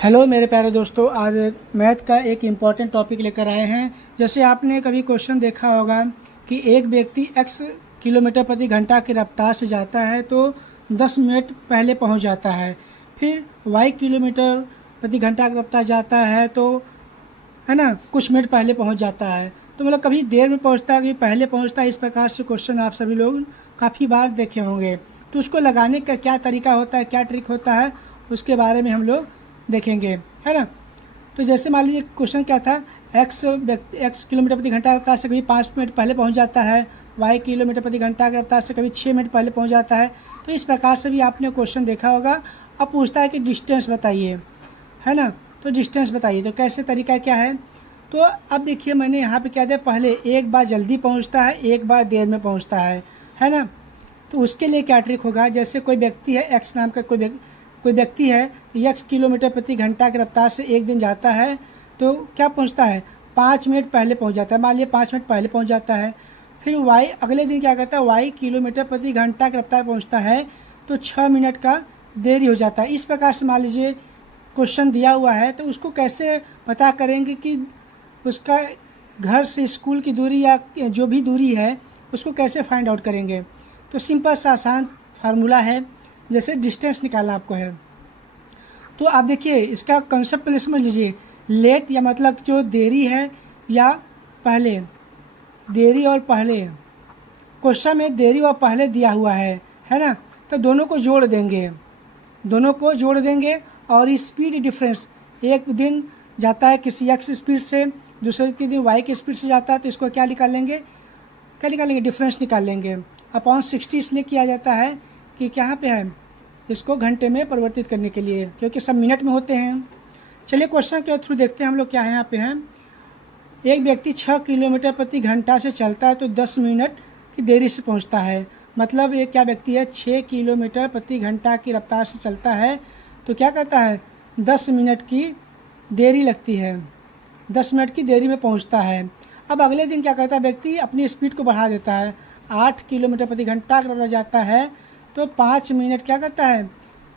Hello मेरे प्यारे दोस्तों, आज मैथ का एक इम्पॉर्टेंट टॉपिक लेकर आए हैं। जैसे आपने कभी क्वेश्चन देखा होगा कि एक व्यक्ति x किलोमीटर प्रति घंटा की रफ्तार से जाता है तो 10 मिनट पहले पहुंच जाता है। फिर y किलोमीटर प्रति घंटा की रफ्तार जाता है तो है ना कुछ मिनट पहले पहुंच जाता है। तो मतलब कभी देर में पहुंचता है, कभी पहले पहुंचता है। इस प्रकार से क्वेश्चन आप सभी लोग काफ़ी बार देखे होंगे। तो उसको लगाने का क्या तरीका होता है, क्या ट्रिक होता है, उसके बारे में हम लोग देखेंगे, है ना। तो जैसे मान लीजिए क्वेश्चन क्या था, x किलोमीटर प्रति घंटा की रफ्तार से कभी 5 मिनट पहले पहुंच जाता है, y किलोमीटर प्रति घंटा की रफ्तार से कभी 6 मिनट पहले पहुंच जाता है। तो इस प्रकार से भी आपने क्वेश्चन देखा होगा। अब पूछता है कि डिस्टेंस बताइए, है ना। तो डिस्टेंस बताइए, तो कैसे तरीका क्या है। तो अब देखिए मैंने यहाँ पे क्या दिया, पहले एक बार जल्दी पहुँचता है, एक बार देर में पहुँचता है ना। तो उसके लिए क्या ट्रिक होगा, जैसे कोई व्यक्ति है, एक्स नाम का कोई व्यक्ति है, x किलोमीटर प्रति घंटा की रफ्तार से एक दिन जाता है तो क्या पहुंचता है, 5 मिनट पहले पहुंच जाता है। मान लीजिए 5 मिनट पहले पहुंच जाता है। फिर y अगले दिन क्या करता है, y किलोमीटर प्रति घंटा की रफ्तार पहुंचता है तो 6 मिनट का देरी हो जाता है। इस प्रकार से मान लीजिए क्वेश्चन दिया हुआ है, तो उसको कैसे पता करेंगे कि उसका घर से स्कूल की दूरी या जो भी दूरी है उसको कैसे फाइंड आउट करेंगे। तो सिंपल सा आसान फार्मूला है, जैसे डिस्टेंस निकालना आपको है। तो आप देखिए इसका कंसेप्ट पहले समझ लीजिए। लेट या मतलब जो देरी है या पहले, देरी और पहले, क्वेश्चन में देरी और पहले दिया हुआ है ना। तो दोनों को जोड़ देंगे और स्पीड डिफरेंस, एक दिन जाता है किसी x स्पीड से, दूसरे के दिन y की स्पीड से जाता है, तो इसको क्या निकालेंगे, डिफरेंस निकाल लेंगे। अपॉन 60 इसलिए किया जाता है कि क्या पे है, इसको घंटे में परिवर्तित करने के लिए, क्योंकि सब मिनट में होते हैं। चलिए क्वेश्चन के थ्रू देखते हैं हम लोग क्या है यहाँ पे हैं। एक व्यक्ति 6 किलोमीटर प्रति घंटा से चलता है तो 10 मिनट की देरी से पहुँचता है। मतलब ये क्या व्यक्ति है, 6 किलोमीटर प्रति घंटा की रफ्तार से चलता है तो क्या करता है, 10 मिनट की देरी लगती है, 10 मिनट की देरी में पहुँचता है। अब अगले दिन क्या करता है व्यक्ति, अपनी स्पीड को बढ़ा देता है, 8 किलोमीटर प्रति घंटा की जाता है तो 5 मिनट क्या करता है,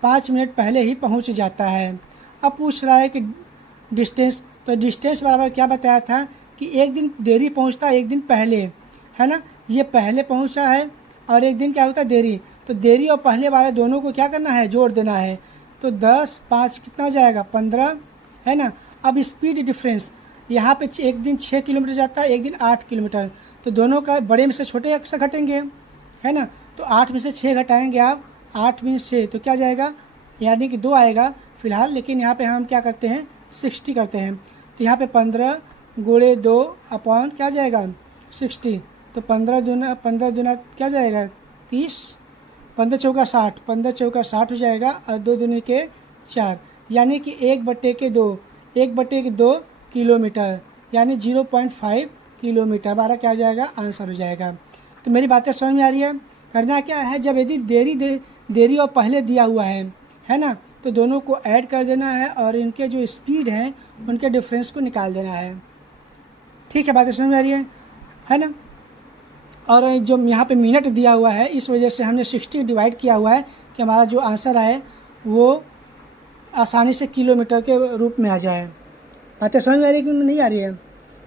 5 मिनट पहले ही पहुंच जाता है। अब पूछ रहा है कि डिस्टेंस, तो डिस्टेंस बराबर क्या बताया था कि एक दिन देरी पहुंचता है, एक दिन पहले, है ना। ये पहले पहुंचा है और एक दिन क्या होता है देरी, तो देरी और पहले वाले दोनों को क्या करना है, जोड़ देना है। तो 10 5 कितना हो जाएगा, 15, है ना। अब स्पीड डिफरेंस, यहाँ पे एक दिन 6 किलोमीटर जाता है, एक दिन 8 किलोमीटर, तो दोनों का बड़े में से छोटे अक्सर घटेंगे, है ना। तो 8 में से 6 घटाएंगे आप, 8 में 6 तो क्या जाएगा, यानी कि 2 आएगा फिलहाल, लेकिन यहाँ पे हम क्या करते हैं 60 करते हैं। तो यहाँ पे 15 गुणे 2 अपॉन क्या जाएगा 60, तो 15 दूना क्या जाएगा 30, 15 चौका 60, 15 चौका 60 हो जाएगा और 2 दूनी के 4, यानी कि 1/2 किलोमीटर, यानी 0.5 किलोमीटर हमारा क्या हो जाएगा, आंसर हो जाएगा। तो मेरी बातें समझ में आ रही है। करना क्या है, जब यदि देरी और पहले दिया हुआ है ना, तो दोनों को ऐड कर देना है और इनके जो स्पीड हैं उनके डिफरेंस को निकाल देना है। ठीक है, बातें समझ में आ रही है ना। और जो यहाँ पे मिनट दिया हुआ है, इस वजह से हमने 60 डिवाइड किया हुआ है कि हमारा जो आंसर आए वो आसानी से किलोमीटर के रूप में आ जाए। बातें समझ में आ रही है कि नहीं आ रही है।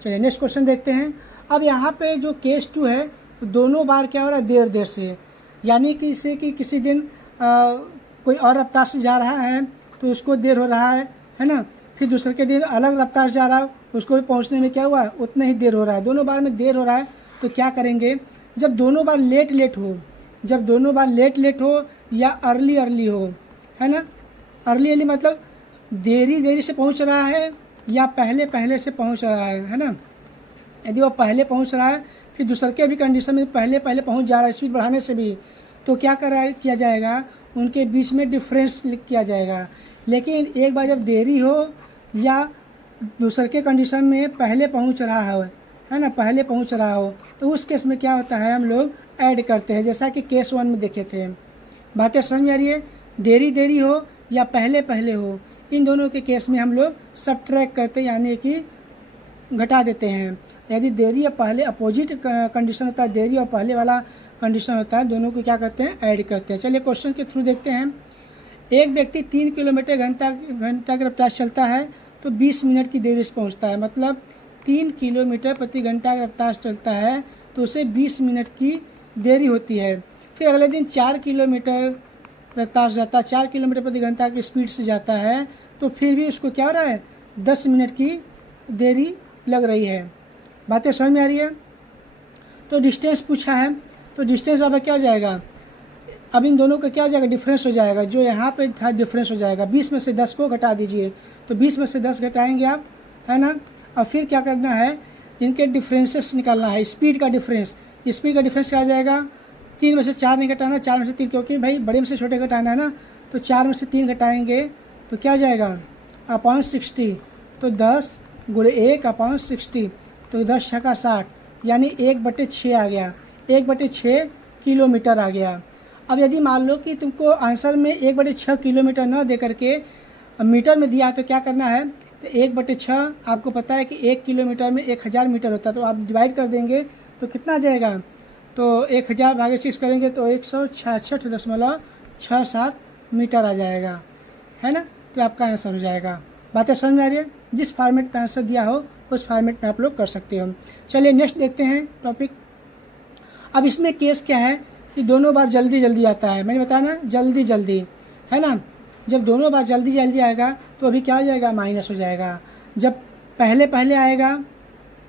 चलिए नेक्स्ट क्वेश्चन देखते हैं। अब यहाँ पे जो केस 2 है, तो दोनों बार क्या हो रहा है, देर से, यानी कि इसे कि किसी दिन कोई और रफ्तार से जा रहा है तो उसको देर हो रहा है ना। फिर दूसरे के दिन अलग रफ्तार से जा रहा है, उसको भी पहुंचने में क्या हुआ, उतना ही देर हो रहा है। दोनों बार में देर हो रहा है तो क्या करेंगे, जब दोनों बार लेट हो या अर्ली हो, है ना। अर्ली मतलब देरी से पहुँच रहा है या पहले से पहुँच रहा है ना। यदि वो पहले पहुँच रहा है, फिर दूसरे के भी कंडीशन में पहले पहुंच जा रहा है स्पीड बढ़ाने से भी, तो क्या किया जाएगा, उनके बीच में डिफरेंस किया जाएगा। लेकिन एक बार जब देरी हो या दूसरे के कंडीशन में पहले पहुंच रहा है ना, पहले पहुंच रहा हो, तो उस केस में क्या होता है, हम लोग ऐड करते हैं, जैसा कि केस 1 में देखे थे। बातें समझ में आ रही है। देरी हो या पहले हो, इन दोनों के केस में हम लोग सबट्रैक्ट करते हैं, यानी कि घटा देते हैं। यदि देरी या पहले अपोजिट कंडीशन होता है, देरी और पहले वाला कंडीशन होता है, दोनों को क्या करते हैं, ऐड करते हैं। चलिए क्वेश्चन के थ्रू देखते हैं। एक व्यक्ति 3 किलोमीटर घंटा की रफ्तार से चलता है तो 20 मिनट की देरी से पहुंचता है। मतलब 3 किलोमीटर प्रति घंटा की रफ्तार से चलता है तो उसे 20 मिनट की देरी होती है। फिर अगले दिन 4 किलोमीटर रफ्तार से जाता है, 4 किलोमीटर प्रति घंटा की स्पीड से जाता है तो फिर भी उसको क्या हो रहा है, 10 मिनट की देरी लग रही है। बातें समझ में आ रही है? तो डिस्टेंस पूछा है तो डिस्टेंस अब क्या हो जाएगा, अब इन दोनों का क्या हो जाएगा, डिफरेंस हो जाएगा। जो यहाँ पे था डिफरेंस हो जाएगा, 20 में से 10 को घटा दीजिए तो 20 में से 10 घटाएंगे आप, है ना। और फिर क्या करना है, इनके डिफरेंसेस निकालना है। स्पीड का डिफरेंस क्या हो जाएगा, 3 में से 4 नहीं घटाना, 4 में से 3, क्योंकि भाई बड़े में से छोटे घटाना है ना। तो 4 में से 3 घटाएंगे तो क्या हो जाएगा, अपॉन 60। तो 10 गुणे 1 अपॉन 60, तो 10 छक्का 60, यानी 1/6 आ गया, 1/6 किलोमीटर आ गया। अब यदि मान लो कि तुमको आंसर में 1/6 किलोमीटर न दे करके मीटर में दिया तो क्या करना है, तो 1/6 आपको पता है कि 1 किलोमीटर में 1000 मीटर होता है। तो आप डिवाइड कर देंगे तो कितना आ जाएगा, तो 1000 भागे 6 करेंगे तो 166.67 मीटर आ जाएगा, है ना। तो आपका आंसर हो जाएगा। बातें समझ में आ रही है? जिस फॉर्मेट में आंसर दिया हो उस फॉर्मेट में आप लोग कर सकते हो। चलिए नेक्स्ट देखते हैं टॉपिक। अब इसमें केस क्या है कि दोनों बार जल्दी जल्दी आता है, मैंने बताया ना जल्दी जल्दी, है ना। जब दोनों बार जल्दी जल्दी आएगा तो अभी क्या हो जाएगा, माइनस हो जाएगा। जब पहले पहले आएगा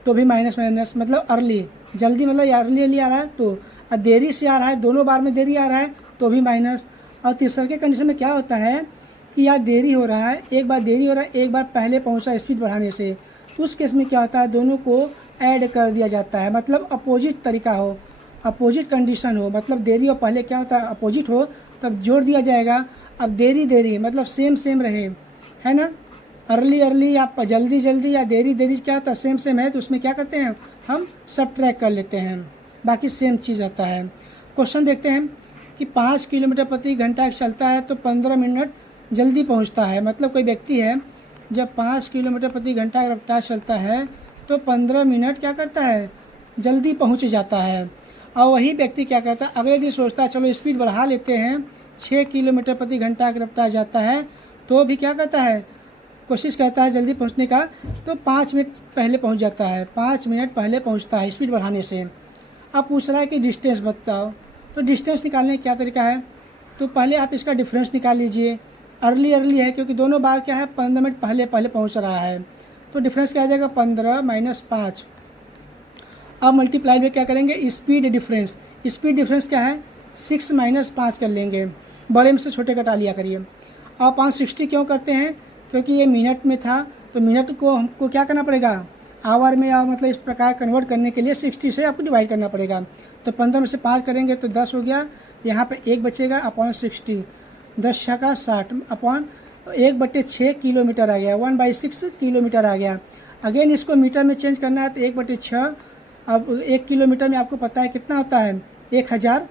तो भी माइनस माइनस, मतलब अर्ली, जल्दी मतलब अर्ली अर्ली आ रहा है तो, और देरी से आ रहा है, दोनों बार में देरी आ रहा है तो भी माइनस। और तीसरे के कंडीशन में क्या होता है कि यार देरी हो रहा है, एक बार देरी हो रहा है, एक बार पहले पहुंचा स्पीड बढ़ाने से, उस केस में क्या होता है, दोनों को ऐड कर दिया जाता है। मतलब अपोजिट तरीका हो, अपोजिट कंडीशन हो, मतलब देरी और पहले क्या होता है अपोजिट हो तब जोड़ दिया जाएगा। अब देरी देरी मतलब सेम सेम रहे, है ना। अर्ली अर्ली आप जल्दी जल्दी या देरी देरी क्या होता है, सेम सेम है तो उसमें क्या करते हैं हम सबट्रैक्ट कर लेते हैं, बाकी सेम चीज़ आता है। क्वेश्चन देखते हैं कि 5 किलोमीटर प्रति घंटा चलता है तो 15 मिनट जल्दी पहुंचता है। मतलब कोई व्यक्ति है जब 5 किलोमीटर प्रति घंटा रफ्तार चलता है तो 15 मिनट क्या करता है, जल्दी पहुंच जाता है। और वही व्यक्ति क्या करता है, अगले दिन सोचता है चलो स्पीड बढ़ा लेते हैं, 6 किलोमीटर प्रति घंटा की रफ्तार जाता है तो भी क्या करता है, कोशिश करता है जल्दी पहुंचने का, तो 5 मिनट पहले पहुंच जाता है, 5 मिनट पहले पहुंचता है स्पीड बढ़ाने से। अब पूछ रहा है कि डिस्टेंस बताओ, तो डिस्टेंस निकालने का क्या तरीका है, तो पहले आप इसका डिफरेंस निकाल लीजिए। अर्ली अर्ली है क्योंकि दोनों बार क्या है 15 मिनट पहले पहले पहुंच रहा है, तो डिफरेंस क्या आ जाएगा 15 - 5। अब मल्टीप्लाई में क्या करेंगे, स्पीड डिफरेंस क्या है 6 - 5 कर लेंगे, बड़े में से छोटे घटा लिया करिए। अब 560 क्यों करते हैं, क्योंकि ये मिनट में था तो मिनट को हमको क्या करना पड़ेगा आवर में, या मतलब इस प्रकार कन्वर्ट करने के लिए 60 से आपको डिवाइड करना पड़ेगा। तो 15 में से 5 करेंगे तो 10 हो गया, यहाँ पे 1 बचेगा अपॉन 60, 10 छक्का 60 अपॉन 1/6 किलोमीटर आ गया, 1/6 किलोमीटर आ गया। अगेन इसको मीटर में चेंज करना है तो 1/6, अब 1 किलोमीटर में आपको पता है कितना होता है 1000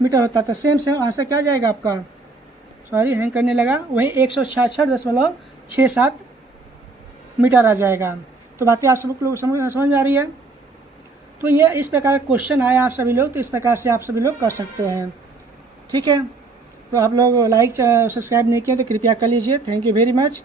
मीटर होता है। तो सेम सेम आंसर क्या जाएगा आपका, सॉरी हैंग करने लगा, वही 166.67 मीटर आ जाएगा। तो बातें आप सब लोग समझ में आ रही है। तो ये इस प्रकार क्वेश्चन आया आप सभी लोग, तो इस प्रकार से आप सभी लोग कर सकते हैं, ठीक है। तो आप लोग लाइक सब्सक्राइब नहीं किए तो कृपया कर लीजिए। Thank you very much.